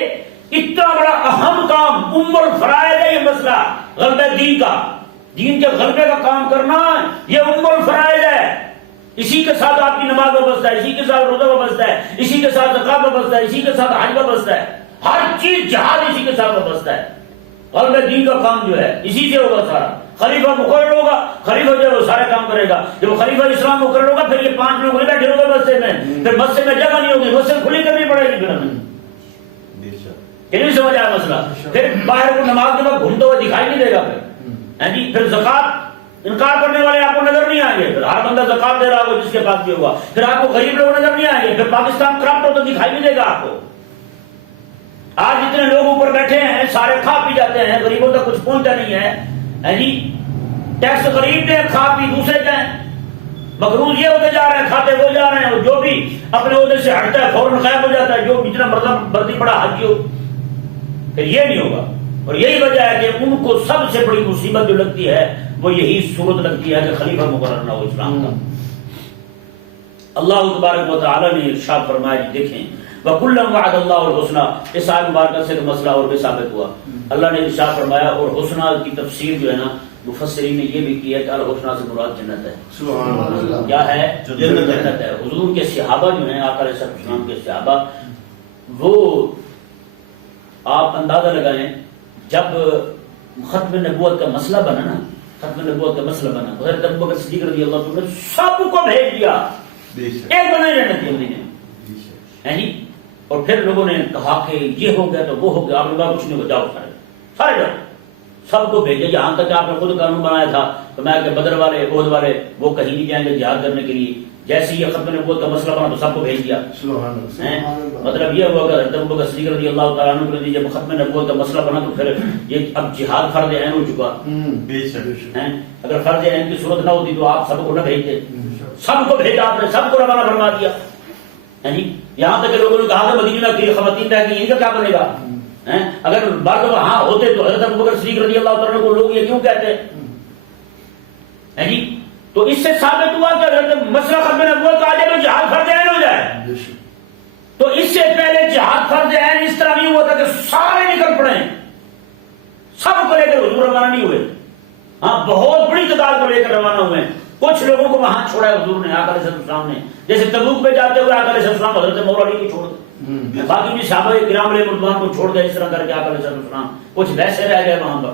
اتنا بڑا اہم کام، ام الفرائض ہے یہ مسئلہ غلبہ دین کا، دین کے غلبے کا کام کرنا یہ ام الفرائض ہے، اسی کے ساتھ آپ کی نماز وابستہ ہے، اسی کے ساتھ روزہ وابستہ ہے، اسی کے ساتھ زکات وابستہ ہے، اسی کے ساتھ حج وابستہ ہے، ہر چیز جہاد اسی کے ساتھ وابستہ ہے۔ غلب دین کا کام جو ہے اسی سے ہوگا سارا۔ خلیفہ مقرر ہوگا، خلیفہ جو ہے وہ سارے کام کرے گا۔ جب خلیفہ اسلام مقرر ہوگا پھر یہ 5 لوگ نہیں بیٹھے ہوگے مسجد میں، پھر مسجد میں جگہ نہیں ہوگی، مسجد کھلی کرنی پڑے گی۔ پھر ہمیں کہ نہیں سمجھ آیا مسئلہ؟ پھر باہر کو نماز کے وقت گھومتا ہوا دکھائی نہیں دے گا۔ پھر زکات انکار کرنے والے آپ کو نظر نہیں آئیں گے، پھر ہر بندہ زکات دے رہا ہوگا جس کے پاس بھی ہوگا، پھر آپ کو غریب لوگ نظر نہیں آئیں گے، پھر پاکستان کرپٹ ہو تو دکھائی نہیں دے گا آپ کو۔ آج جتنے لوگ اوپر بیٹھے ہیں سارے کھا پی جاتے ہیں، غریبوں تک کچھ پہنچتا نہیں ہے جی۔ ٹیکس غریب دیں، کھا پی دوسرے دیں، مقروض یہ ہوتے جا رہے ہیں، کھاتے وہ جا رہے ہیں، اور جو بھی اپنے عہدے سے ہٹتا ہے فوراً غائب ہو جاتا ہے، جو جتنا مرضی بڑا حاجی ہو۔ پھر یہ نہیں ہوگا، اور یہی وجہ ہے کہ ان کو سب سے بڑی مصیبت جو لگتی ہے وہ یہی صورت لگتی ہے کہ خلیفہ مقرر نہ ہو اسلام کا۔ اللہ تبارک و تعالی نے ارشاد فرمایا، جی دیکھیں وَكُلًّا وَعَدَ اللَّهُ الْحُسْنَى، اس آیت مبارکہ سے مسئلہ اور بھی ثابت ہوا۔ اللہ نے ارشاد فرمایا، اور حسنہ کی تفسیر جو ہے نا مفسرین نے یہ بھی کی ہے کہ الحسنہ سے مراد جنت ہے۔ سبحان اللہ، کیا ہے؟ جنت ہے۔ حضور کے صحابہ جو ہیں، آقا علیہ السلام کے صحابہ، وہ آپ اندازہ لگائیں جب ختم نبوت کا مسئلہ بنا نا، ختم نبوت کا مسئلہ بنا، حضرت ابوبکر صدیق رضی اللہ عنہ نے سب کو بھیج دیا، ایک بنا ہی رہنے دیا انہوں نے، اور پھر لوگوں نے کہا کہ یہ ہو گیا تو وہ ہو گیا، آپ نے کہا کچھ نہیں ہو، جاؤ سارے جاؤ، سب کو بھیجے۔ یہاں تک آپ نے خود قانون بنایا تھا تو میں کہ بدر والے عہد والے وہ کہیں نہیں جائیں گے جہاد کرنے کے لیے، جیسے یہ ختم نبوت کا مسئلہ بنا تو سب کو بھیج دیا۔ مطلب یہ ہوا کہ حضرت ابوبکر صدیق رضی اللہ تعالیٰ عنہ کے لیے جب ختم نبوت کا مسئلہ بنا تو پھر یہ اب جہاد فرض عین ہو چکا۔ اگر فرض عین کی صورت نہ ہوتی تو آپ سب کو نہ بھیجتے، سب کو بھیجا آپ نے، سب کو روانہ فرما دیا۔ یہاں تک کہ لوگوں نے کہا کہ مدینے میں خواتین رہ گئی، ان کا کیا بنے گا؟ اگر بعض وہاں ہوتے تو حضرت ابوبکر صدیق رضی اللہ تعالیٰ کو لوگ یہ کیوں کہتے ہیں جی؟ تو اس سے ثابت ہوا کہ حضرت مسئلہ ختم نبوت کا آ جائے تو جہاد فرض عین ہو جائے۔ تو اس سے پہلے جہاد فرض عین اس طرح نہیں ہوا تھا کہ سارے نکل پڑے، سب کو لے کر حضور روانہ نہیں ہوئے، ہاں بہت بڑی تعداد کو لے کر روانہ ہوئے۔ کچھ لوگوں کو وہاں چھوڑا ہے حضور نے، آقا علیہ السلام نے، جیسے تبوک پہ جاتے ہوئے آقا علیہ السلام حضرت مولا علی کو چھوڑ دے، باقی بھی صحابہ کرام علیہ رضوان کو چھوڑ دے، اس طرح کر کے آقا علیہ السلام کچھ ویسے رہ گئے وہاں پر۔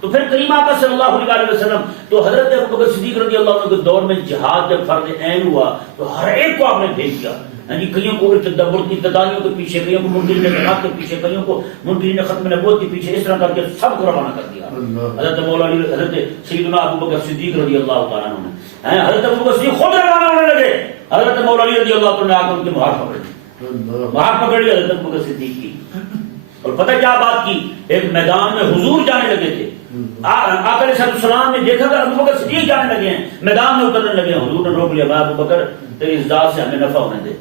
تو پھر کریم آقا صلی اللہ علیہ وسلم تو حضرت ابوبکر صدیق رضی اللہ عنہ کے دور میں جہاد جب فرض عین ہوا تو ہر ایک کو آپ نے بھیج دیا، یعنی کئیوں کو ابتدائیوں کے پیچھے، کئیوں کو منکرین جماعت کے پیچھے، کئیوں کو منکرین ختم نبوت کے پیچھے، اس طرح کر کے سب کو روانہ کر دیا۔ حضرت مولا علی، حضرت سیدنا ابوبکر صدیق رضی اللہ تعالیٰ عنہ نے، حضرت ابوبکر صدیق خود روانہ ہونے لگے، حضرت مولا علی رضی اللہ تعالیٰ نے آ کر ان کے مہار پکڑ لی، مہار پکڑ لی حضرت ابوبکر صدیق کی۔ اور پتہ کیا بات کی؟ ایک میدان میں حضور جانے لگے تھے، آقا علیہ السلام نے دیکھا کہ ابوبکر صدیق جانے لگے ہیں، میدان میں اترنے لگے ہیں، حضور نے روک لیا، میں ابوبکر تیری ذات سے ہمیں نفع ہونے دے،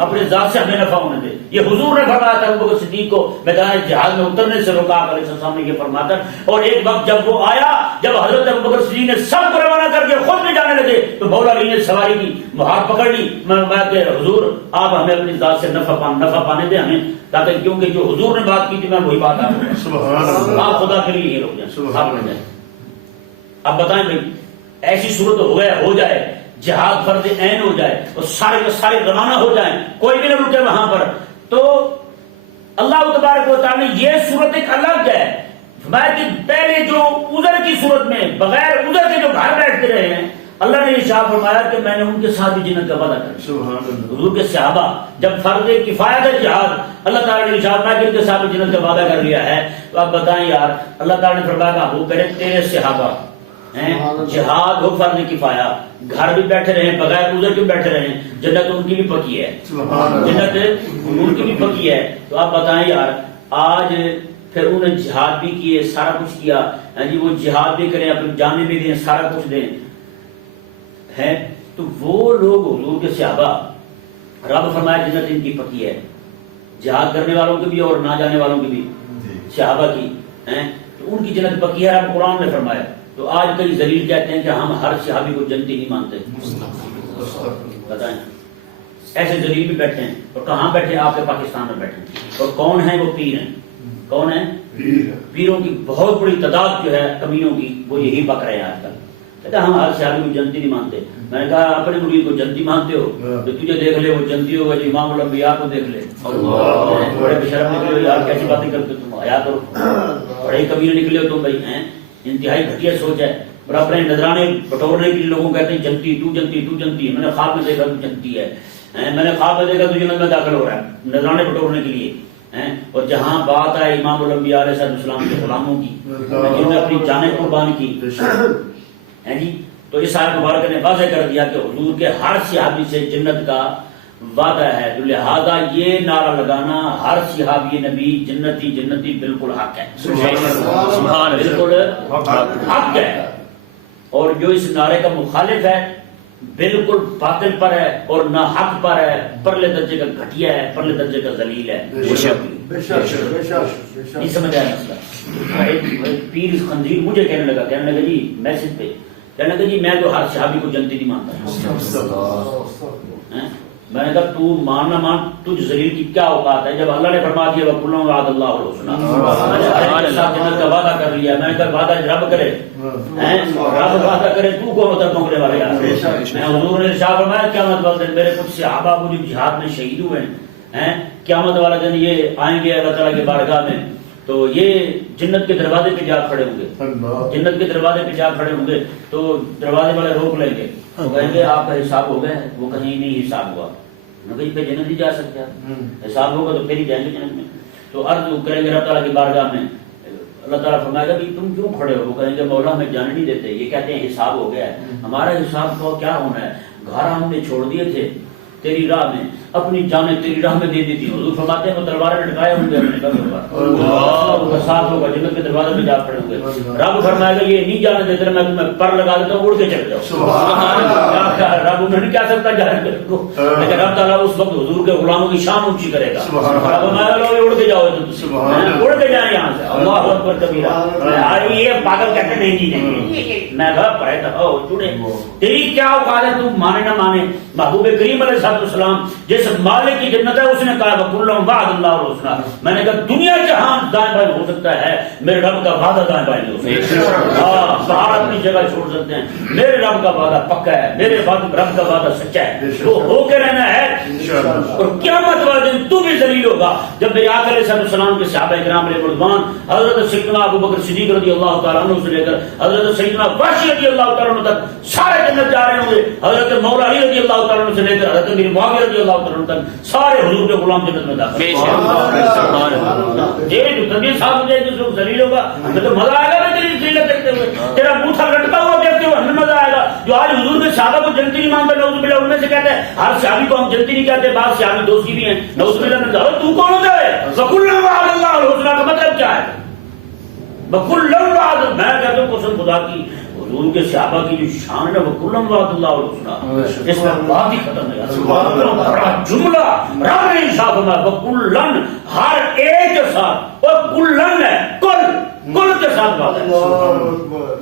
اپنے ذات سے ہمیں نفع ہونے دے۔ یہ حضور نے فرمایا تھا ابوبکر صدیق کو میدان جہاد میں اترنے سے روکا، آقا علیہ السلام نے یہ فرمایا تھا۔ اور ایک وقت جب وہ آیا، جب حضرت ابوبکر صدیق نے سب کو روانہ کر کے خود بھی جانے لگے تو مولا علی نے سواری کی، مہار پکڑ لی، میں کہ حضور آپ ہمیں اپنی ذات سے نفع پانے دیں ہمیں، تاکہ کیونکہ جو حضور نے بات کی تھی میں وہی بات آپ خدا کے لیے یہ روک جائیں۔ اب بتائیں بھائی ایسی صورت ہو جائے، جہاد فرض عین ہو جائے اور سارے کے سارے روانہ ہو جائیں، کوئی بھی نہ رکے وہاں پر، تو اللہ تبارک و تعالیٰ نے یہ صورت ایک الگ ہے۔ کہ پہلے جو عذر کی صورت میں بغیر عذر کے جو گھر بیٹھتے رہے ہیں، اللہ نے ارشاد فرمایا کہ میں نے ان کے ساتھ بھی جنت کا وعدہ کیا۔ حضور کے صحابہ جب فرض کفایت ہے جہاد، اللہ تعالیٰ نے ارشاد فرمایا کہ ان کے ساتھ بھی جنت کا وعدہ کر لیا ہے۔ تو آپ بتائیں یار، اللہ تعالیٰ نے فرمایا کہ ابو کرے تیرے صحابہ جہاد ہو فرض کفایہ، گھر بھی بیٹھے رہے بغیر عذر کے بیٹھے رہے، جنت ان کی بھی پکی ہے، جنت ان کی بھی پکی ہے۔ تو آپ بتائیں یار، آج پھر انہوں نے جہاد بھی کیے، سارا کچھ کیا، جی وہ جہاد بھی کریں، اپنی جانیں بھی دیں، سارا کچھ دیں ہے، تو وہ لوگ حضور کے صحابہ، رب فرمایا جنت ان کی پکی ہے، جہاد کرنے والوں کی بھی اور نہ جانے والوں کی بھی، صحابہ کی ہیں، تو ان کی جنت پکی ہے، رب قرآن نے فرمایا۔ تو آج کئی ذلیل کہتے ہیں کہ ہم ہر صحابی کو جنتی نہیں مانتے، بتائیں ایسے ذلیل بھی بیٹھے ہیں، اور کہاں بیٹھے؟ آپ کے پاکستان میں بیٹھے ہیں، اور کون ہیں وہ؟ پیر ہیں۔ کون ہیں؟ پیروں کی بہت بڑی تعداد جو ہے کمینوں کی، وہ یہی بک رہے ہیں آج کل، کہتا ہم ہر صحابی کو جنتی نہیں مانتے. میں نے کہا اپنے مرید کو جنتی مانتے ہو تو تجھے دیکھ لے وہ جنتی ہوگا جو امام الانبیاء کو دیکھ لے. بڑے بشرم نکلے ہو یار, کیسی باتیں کرتے ہو تم, حیا کرو. بڑے کبیرے نکلے ہو تم بھائی ہیں, انتہائی گھٹیا سوچ ہے. اور اپنے نذرانے بٹورنے کے لیے لوگوں کو کہتے ہیں جنتی, تو جنتی, تو جنتی. میں نے خواب میں دیکھا تو جنتی ہے, میں نے خواب میں دیکھا تو جنت میں داخل ہو رہا ہے نذرانے بٹورنے کے لیے. اور جہاں بات ہے امام الانبیاء علیہ السلام کے غلاموں کی جنہوں نے اپنی جانیں قربان کی ہیں جی, تو اس آیت مبارکہ نے واضح کر دیا کہ حضور کے ہر صحابی سے جنت کا وعدہ ہے. تو لہذا یہ نعرہ لگانا ہر صحابی نبی جنتی جنتی بالکل حق ہے, بالکل حق ہے. اور جو اس نعرے کا مخالف ہے بالکل باطل پر ہے اور نہ حق پر ہے, پرلے درجے کا گھٹیا ہے, پرلے درجے کا ذلیل ہے. نہیں سمجھ آیا مسئلہ. ایک پیر خنزیر مجھے کہنے لگا جی میسج پہ کہنے لگا جی میں تو ہر صحابی کو جنتی نہیں مانتا. میں نے کہا تو مان نہ مان, تجھ ذلیل کی کیا اوقات ہے جب اللہ نے فرما دیا وَكُلًّا وَعَدَ اللَّهُ الْحُسْنَىٰ. میں نے ہر ساتھ جنت کا وعدہ کر لیا. میں نے کہا وعدہ رب کرے, رب وعدہ کرے, تو کون ہوتا ٹوکرے والے یار. میں حضور نے ارشاد فرمایا قیامت والے دن میرے کچھ صحابہ وہ جو جہاد میں شہید ہوئے ہیں قیامت والے دن یہ آئیں گے اللہ تعالیٰ کے بارگاہ میں, تو یہ جنت کے دروازے پہ جا کھڑے ہوں گے, جنت کے دروازے پہ جا کھڑے ہوں گے. تو دروازے والے روک لیں گے, تو کہیں گے آپ کا حساب ہو گیا. وہ کہیں نہیں حساب ہوا. کہیں پہ جنت نہیں جا سکتے, حساب ہوگا تو پھر ہی جائیں گے جنت میں. تو عرض کریں گے اللہ تعالیٰ کی بارگاہ میں, اللہ تعالیٰ فرمائے گا تم کیوں کھڑے ہو. وہ کہیں گے مولا ہمیں جانے نہیں دیتے, یہ کہتے ہیں حساب ہو گیا ہے. ہمارا حساب کو کیا ہونا ہے, گھر ہم نے چھوڑ دیے تھے تیری راہ میں, اپنی جانیں تیری راہ میں دے دی تھی. حضور فرماتے ہیں وہ تلواریں لٹکائے ہوں گے اپنے قبر پر, ان کا ساتھ ہوگا جنت کے دروازے میں جا کھڑے ہوں گے. رب فرمائے گا یہ نہیں جانے دیتے, میں تمہیں پر لگا دیتا ہوں, اڑ کے چلے جاؤ. رب انہیں نہیں کہہ سکتا جانے کو, لیکن رب تعالیٰ اس وقت حضور کے غلاموں کی شان اونچی کرے گا. رب فرمائے گا لوگ اڑ کے جاؤ, اڑ کے جائیں یہاں سے. اللہ اکبر کبیرہ. یہ پاگل کہتے نہیں جی نہیں, میں کہا پڑھے جڑے تیری کیا اوقات ہے, تو مانے نہ مانے. محبوب کریم علیہ السلام جس مالک کی جنت ہے اس نے کہا وَكُلًّا وَعَدَ اللَّهُ الْحُسْنَىٰ. میں نے کہا دنیا جہاں دائیں بائیں ہو سکتا ہے, میرے رب کا وعدہ دائیں بائیں نہیں ہو سکتا. باہر اپنی جگہ چھوڑ سکتے ہیں, میرے رب کا وعدہ پکا ہے, میرے رب کا وعدہ سچا ہے, وہ ہو کے رہنا ہے. اور قیامت والے دن تو بھی ذلیل ہوگا جب میرے آقا علیہ السلام کے صحابہ کرام علیہ رضوان حضرت سیدنا ابو بکر صدیق رضی اللہ تعالیٰ عنہ سے لے کر حضرت سیدنا وحشی رضی اللہ تعالیٰ عنہ تک سارے جنت جا رہے ہوں گے. حضرت مولا علی رضی اللہ تعالیٰ عنہ سے لے کر حضرت امیر معاویہ رضی اللہ تعالیٰ عنہ تک سارے حضور کے غلام جنت میں داخل. یہ جو طبیعت صاف ہو جائے گی اس ذلیل ہوگا, ہمیں تو مزہ آئے گا تیری ذلت دیکھتے ہوئے, تیرا بوتھا لٹکا ہوا دیکھتے ہوئے ہمیں مزہ آئے گا. جو آج حضور کے صحابہ کو جنتی نہیں مانتے نعوذ باللہ, ان میں سے کہتے ہیں ہر صحابی کو ہم جنتی نہیں کہتے, بعض صحابی دوستی بھی ہیں نعوذ باللہ من ذالک. تو کون ہوتا ہے وَكُلًّا وَعَدَ اللَّهُ الْحُسْنَىٰ کا مطلب کیا ہے؟ وَكُلًّا وَعَدَ, میں کہتا ہوں قسم خدا کی حضور کے صحابہ کی جو شان ہے وَكُلًّا وَعَدَ اللَّهُ الْحُسْنَىٰ, اس میں بات ہی ختم ہے. بڑا جملہ رب نے ارشاد فرمایا وَكُلًّا, ہر ایک کے ساتھ, اور کلن ہے کل کے ساتھ وعدہ ہے.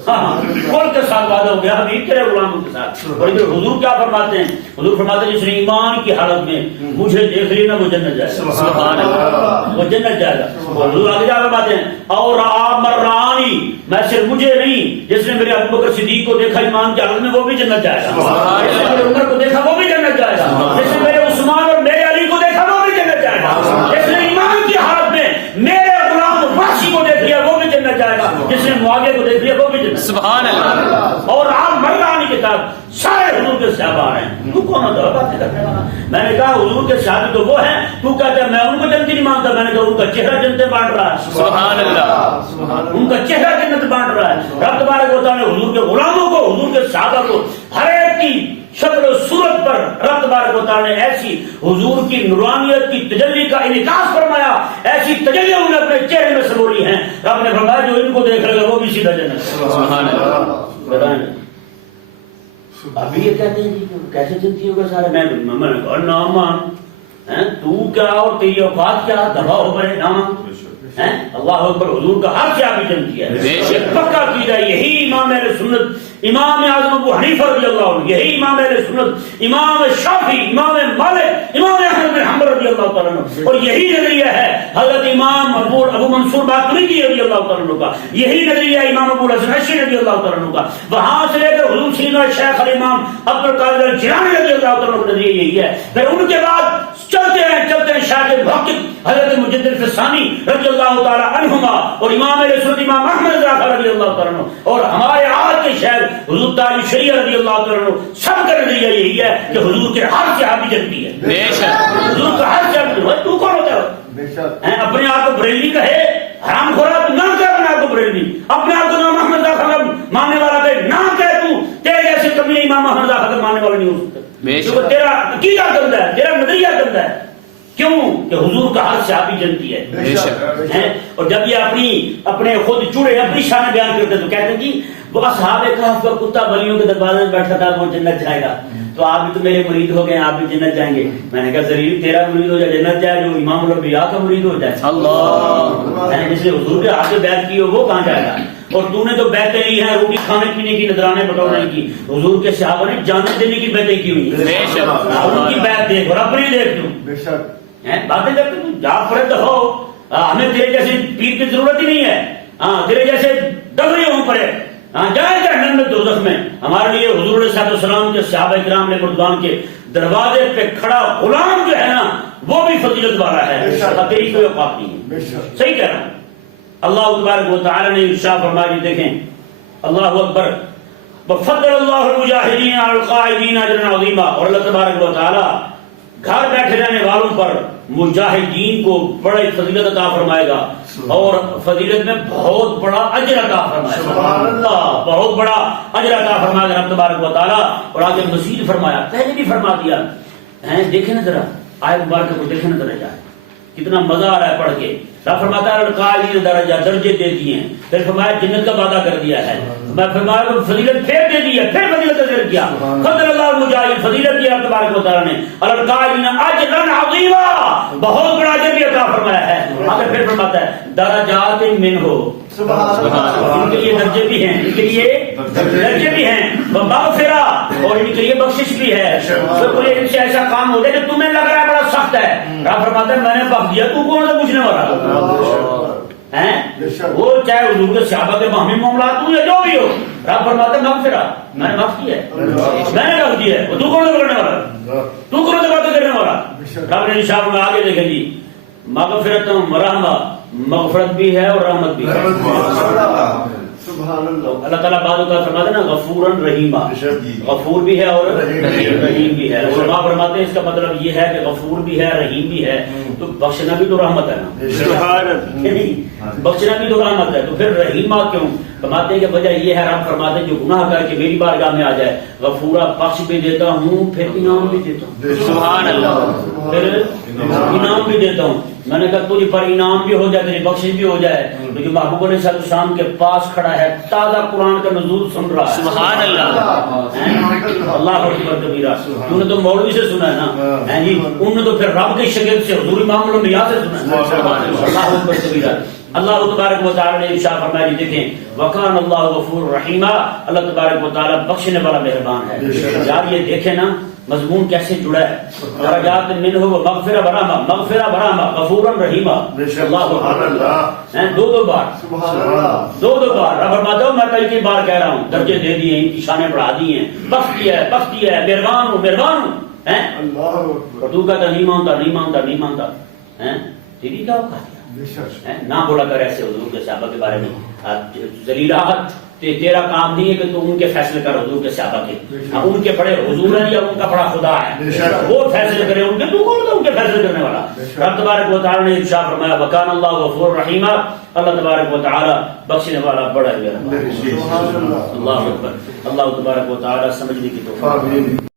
ہاں کل کے ساتھ وعدہ ہو گیا حبیب تیرے غلاموں کے ساتھ. اور ادھر حضور کیا فرماتے ہیں, حضور فرماتے ہیں جس نے ایمان کی حالت میں مجھے دیکھ لینا وہ جنت جائے گا. سبحان اللہ, وہ جنت جائے گا. اور حضور آگے جا فرماتے ہیں اور مرانی, میں صرف مجھے نہیں, جس نے میرے ابو بکر صدیق کو دیکھا ایمان کی حالت میں وہ بھی جنت جائے گا. جس نے میرے عمر کو دیکھا وہ بھی جنت جائے گا. جس نے میرے عثمان اور میرے علی کو دیکھا وہ بھی جنت جائے گا. جس نے ایمان کی حالت میں میرے غلام وحشی کو دیکھ لیا وہ بھی جنت جائے گا. جس نے معاویہ کو دیکھ لیا وہ بھی جنت. سبحان اللہ. اور آپ مرانی کے ساتھ سارے حضور کے صحابہ آ رہے ہیں. تو کون ہوتا ہے باتیں کرنے والا؟ میں نے کہا حضور کے صحابی تو وہ ہیں, تو کہتا ہے میں ان کو جنتی نہیں مانتا. میں نے کہا ان کا چہرہ جنتیں بانٹ رہا ہے. سبحان اللہ, ان کا چہرہ جنت بانٹ رہا ہے. رب تبارک و تعالیٰ نے حضور کے غلاموں کو, حضور کے صحابہ کو ہر ایک کی شکل و صورت پر رب تبارک و تعالیٰ نے ایسی حضور کی نورانیت کی تجلی کا انعکاس فرمایا, ایسی تجلیاں انہوں نے اپنے چہرے میں سمولی ہیں. رب نے فرمایا جو ان کو دیکھ لے گا وہ بھی سیدھا جنت. سبحان اللہ. بتائیں ابھی یہ کہتے ہیں جی کیسے جنتی ہوگا سارے. میں نے کہا نامان تو کیا اور تیری اوقات کیا, دبا ہو پڑے نام. اللہ اکبر, حضور کا ہر صحابی جنتی ہے. یہ پکا عقیدہ, یہی امام اہل سنت امام اعظم ابو حنیفہ رضی اللہ عنہ، یہی امام اہل سنت، امام شافعی، امام مالک، امام احمد بن حنبل رضی اللہ تعالیٰ عنہ، اور یہی نظریہ ہے حضرت امام ابو منصور ماتریدی رضی اللہ تعالیٰ عنہ کا، یہی نظریہ امام ابو الحسن اشعری رضی اللہ تعالیٰ عنہ کا، وہاں سے لے کر حضور سیدنا شیخ الامام عبد القادر الجیلانی رضی اللہ تعالیٰ عنہ کا نظریہ یہی ہے۔ پھر ان کے بعد چلتے ہیں شاہ محقق حضرت مجدد الفسانی رضی اللہ تعالیٰ عنہما، اور امام اہل سنت امام احمد رضا رضی اللہ تعالیٰ عنہ، اور ہمارے آج کے شیخ حضور تاج شریعہ رضی اللہ تعالیٰ عنہ، سب کا نظریہ یہی ہے کہ حضور کے ہر صحابی جنتی ہے، حضور کا ہر صحابی۔ تو کون ہوتا ہے اپنے آپ کو بریلوی کہے، حرام خورا تو نہ کہ اپنے آپ کو بریلوی، اپنے آپ کو امام احمد رضا ماننے والا کہے، نہ کہ تو تیرے جیسے کبھی امام احمد رضا ماننے والا نہیں ہو سکتا، کیونکہ تیرا عقیدہ گندا ہے، تیرا نظریہ گندا ہے۔ کیوں کہ حضور کا ہر صحابی جنتی ہے۔ اور جب یہ اپنے خود جڑے اپنی شان بیان کرتے تو کہتے ہیں کہ وہ اصحاب کہف کا کتا بلیوں کے دروازے میں بیٹھا تھا، وہ جنت جائے گا، تو آپ بھی تو میرے مرید ہو گئے، آپ بھی جنت جائیں گے۔ میں نے کہا ضرور تیرا مرید ہو جائے جنت جائے جو امام الانبیاء کا مرید ہو جائے، اللہ جس نے حضور کے ہاتھ سے بیعت کی ہو وہ کہاں جائے گا؟ اور تو نے تو بیعتیں لی ہیں روٹی کھانے پینے کی، نذرانے بٹورنے کی، حضور کے صحابہ نے جانیں دینے کی بیعتیں کی ہوئی ہیں، ان کی بیعت دیکھ اور اپنی دیکھ تو باتیں کرتے تو جا فرد ہو، ہمیں تیرے جیسے پیر کی ضرورت ہی نہیں ہے، تیرے جیسے ڈگری ہوں پڑے جائے جہنم میں دوزخ میں۔ ہمارے لیے حضور علیہ السلام کے صحابہ کرام نے مردان کے دروازے پہ کھڑا غلام جو ہے نا وہ بھی فضیلت والا ہے، تیری کوئی اوقات نہیں ہے۔ صحیح کہہ رہا ہوں۔ اللہ تبارک و تعالی نے ارشاد فرمایا، دیکھیں اللہ اکبر، وفضل اللہ المجاہدین علی القاعدین اجرا عظیما، اور اللہ تبارک و تعالی گھر بیٹھے رہنے والوں پر مجاہدین کو بڑی فضیلت عطا فرمائے گا، اور فضیلت میں بہت بڑا اجر عطا فرمائے گا، بہت بڑا اجر عطا فرمائے گا رب تبارک و تعالی۔ اور آگے مزید فرمایا، پہلے بھی فرما دیا ہے، دیکھیں نا ذرا آیت مبارکہ کو، دیکھیں نا ذرا جائے کتنا مزہ آ رہا ہے پڑھ کے۔ رب فرماتا ہے القاعدین درجہ، درجے دے دیے ہیں، پھر فرمایا جنت کا وعدہ کر دیا ہے، میں فرمایا فضیلت پھر دے دی ہے، پھر فضیلت ذکر کیا، فضل اللہ المجاہد، فضیلت دی رب تبارک و تعالی نے، القاعدین اجرا عظیما، بہت بڑا اجر بھی عطا فرمایا ہے۔ آگے پھر فرماتا ہے درجات منہ، ان کے لیے درجے بھی ہیں، ان کے لیے درجے بھی ہیں، مغفرہ، اور ان کے لیے بخشش بھی ہے۔ تو کوئی ان سے ایسا کام ہو جائے کہ تمہیں لگ رہا ہے بڑا سخت ہے، رب فرماتا ہے میں نے بخش دیا، تو کون سے پوچھنے والا ہے؟ وہ چاہے حضور کے صحابہ کے باہمی معاملات ہوں یا جو بھی ہو، رب فرماتا ہے مغفرہ، میں نے معاف کیا ہے، میں نے بخش دیا ہے، وہ تو کون سے کرنے والا، تو کون سے باتیں کرنے والا؟ رب نے ارشاد میں آگے دیکھیں جی، مغفرت و رحمہ، مغفرت بھی ہے اور رحمت بھی ہے۔ اللہ تعالیٰ بعض اوقات فرماتے ہیں نا غفوراً رحیمہ، غفور بھی ہے اور رحیم بھی ہے۔ علماء فرماتے ہیں اس کا مطلب یہ ہے کہ غفور بھی ہے رحیم بھی ہے، تو بخشنا بھی تو رحمت ہے نا، بخشنا بھی تو رحمت ہے، تو پھر رحیمہ کیوں؟ فرماتے ہیں کہ وجہ یہ ہے، رب فرماتے ہیں جو گناہ کر کے میری بارگاہ میں آ جائے، غفورا بخش بھی دیتا ہوں، پھر انعام بھی دیتا ہوں، سبحان اللہ، پھر انعام بھی دیتا ہوں۔ میں نے کہا تجھ پر انعام بھی ہو جائے، تیری بخشش بھی ہو جائے، تو جو محبوب علیہ السلام کے پاس کھڑا ہے تازہ قرآن کا نزول سن رہا ہے، سبحان اللہ، اللہ اکبر کبیرہ، تو نے تو مولوی سے سنا ہے نا جی، انہوں نے تو پھر رب کی شگفت سے حضور امام الانبیاء سے سنا ہے، اللہ اکبر کبیرہ۔ اللہ تبارک و تعالی نے ارشاد فرمایا، دیکھیں وکان اللہ غفور رحیمہ، اللہ تبارک و تعالی بخشنے والا مہربان ہے۔ یار یہ دیکھیں نا مضمون کیسے جڑا ہے، درجات منہ مغفرہ برحمہ، مغفرہ برحمہ، غفوراً رحیمہ، اللہ اکبر، دو بار، دو بار رب فرماتا ہوں، میں کئی بار کہہ رہا ہوں، درجے دے دیے، ان کی شانیں بڑھا دی ہیں، بخش دیا ہے، بخش دیا ہے، مہربان ہوں، مہربان ہوں، اور تو کہتا نہیں مانتا، نہیں مانتا، نہیں مانتا، تیری کیا اوقات ہے؟ نہ بولا کر ایسے حضور کے صحابہ کے بارے میں ذلیلات، تیرا کام نہیں ہے کہ تو ان کے فیصلے کر حضور کے صحابہ کے، ان کے بڑے حضور ہیں یا ان کا بڑا خدا ہے، وہ فیصلے کرے ان کے، تو کون تھا ان کے فیصلے کرنے والا؟ رب تبارک و تعالی نے ارشاد فرمایا وکان اللہ غفور رحیمہ، اللہ تبارک و تعالی بخشنے والا بڑا ہے۔ اللہ اکبر، اللہ تبارک و تعالی سمجھنے کی توفیق۔